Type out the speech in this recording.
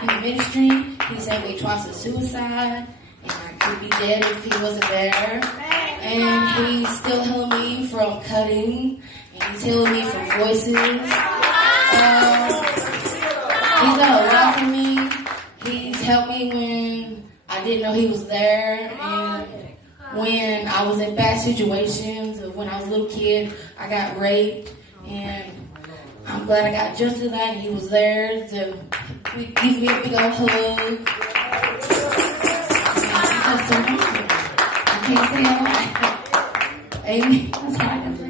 in the ministry. He saved me twice of suicide, and I could be dead if he wasn't there. And he still healed me from cutting, and he's healed me from voices. He's done a lot for me. He's helped me when I didn't know he was there, and when I was in bad situations, or when I was a little kid, I got raped, and I'm glad I got just to that, and he was there to give me a big old hug. I can't say a lot. Amen. That's all I can say.